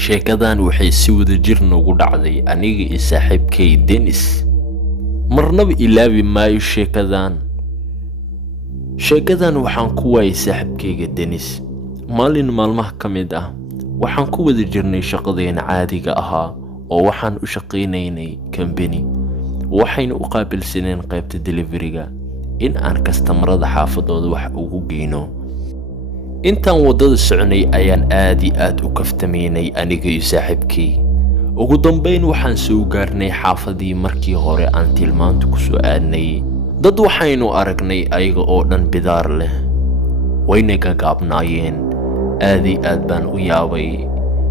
sheekadan waxay si wada jir noogu dhacday aniga iyo saaxiibkay Dennis. marnaba ilaabi maayo sheekadan waxaan ku waayay saaxiibkayga Dennis. maalin maalmaha ka mid ah waxaan ku wada jirnay shaqadeena caadiga ahaa oo waxaan u shaqaynaynay company. waxayna u qaabilsaneen qaybta delivery-ga in aan kastamarada xaafadooda wax ugu geyno. intaan wadada soconay ayaan aad iyo aad u kaftamaynay aniga iyo saaxiibkay. ugu dambayn waxaan soo gaarnay xaafadii markii hore aan tilmaanta ku soo aadnay. dad waxaynu aragnay ayaga oo dhan bidaar leh, wayna gagaabnaayeen. aad iyo aad baan u yaabay,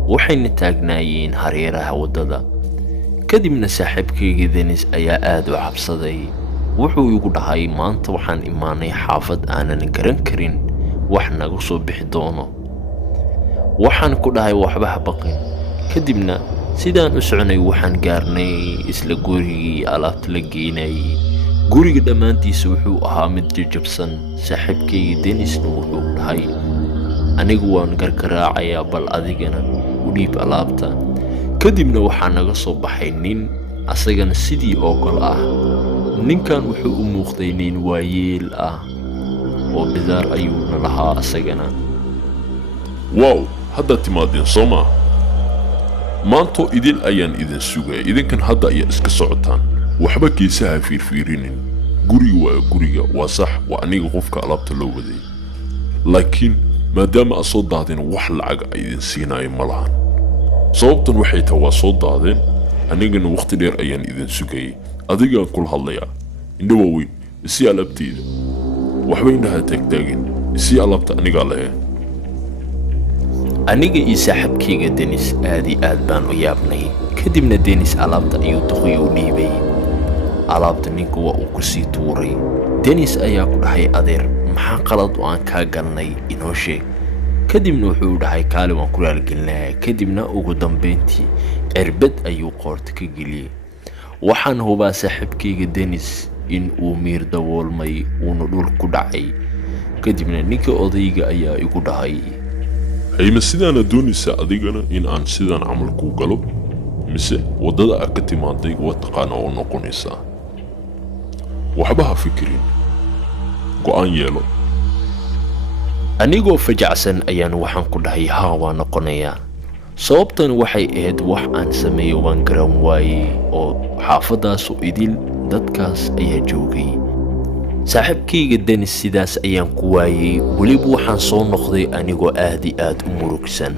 waxayna taagnaayeen hareeraha wadada. kadibna saaxiibkayga Dennis ayaa aad u cabsaday. wuxuu igu dhahay maanta waxaan imaanay xaafad aanan garan karin wax naga soo bixi doono. waxaan ku dhahay waxba ha baqin. kadibna sidaan u soconay waxaan gaarnay isla gurigii alaabta la geynayay. guriga dhammaantiisa wuxuu ahaa mid jajabsan. saaxiibkayga Dennisna wuxuu dhahay anigu waan gargaraacayaa, bal adigana u dhiib alaabta. kadibna waxaa naga soo baxay nin asagana sidii oo kale ah. ninkan wuxuu u muuqday nin waayeel ah oo bidaar ayuuna lahaa asagana. wow, hadda timaadeen soo maa? maanto idil ayaan idin sugaya. idinkan hadda ayaa iska socotaan, waxba geesaha fiirfiirinin. guriga waa sax, waa aniga qofka alaabta loo waday. laakiin maadaama aad soo daadeen wax lacag ay idin siinaayo ma lahan. sababtan waxay tahay waa soo daadeen, anigana waqti dheer ayaan idin sugayay. adigaan kula hadlayaa, indho waaweyn, isii alaabteyda. waxba indhaha taagtaagin, isii alaabta anigaa lehe. aniga iyo saaxiibkayga Dennis aad iyo aad baan u yaabnay. kadibna Dennis alaabta ayuu duqay u dhiibay. alaabta ninka waa uu ku sii tuuray. Dennis ayaa ku dhahay adeer, maxaa qalad oo aan kaa galnay inoo sheeg. kadibna wuxuu dhahay kaali waan ku raalgelinaya. kadibna ugu dambayntii cirbad ayuu qoorta ka geliyey. waxaan hubaa saaxiibkayga Dennis in uu miir daboolmay uuna dhul ku dhacay. kadibna ninka odayga ayaa igu dhahay hayma sidaana doonaysaa adigana in aan sidaan camal kuu galo, mise waddada aad ka timaaday waa taqaana oo noqonaysaa? waxba ha fikirin, go'aan yeelo. anigoo fajacsan ayaan waxaan ku dhahay haa waa noqonayaa. sababtan waxay ahayd wax aan sameeyo waan garan waayey oo xaafadaas oo idil dadkaas ayaa joogay. saaxiibkayga Dennis sidaas ayaan ku waayey. weliba waxaan soo noqday anigoo aad iyo aad u murugsan.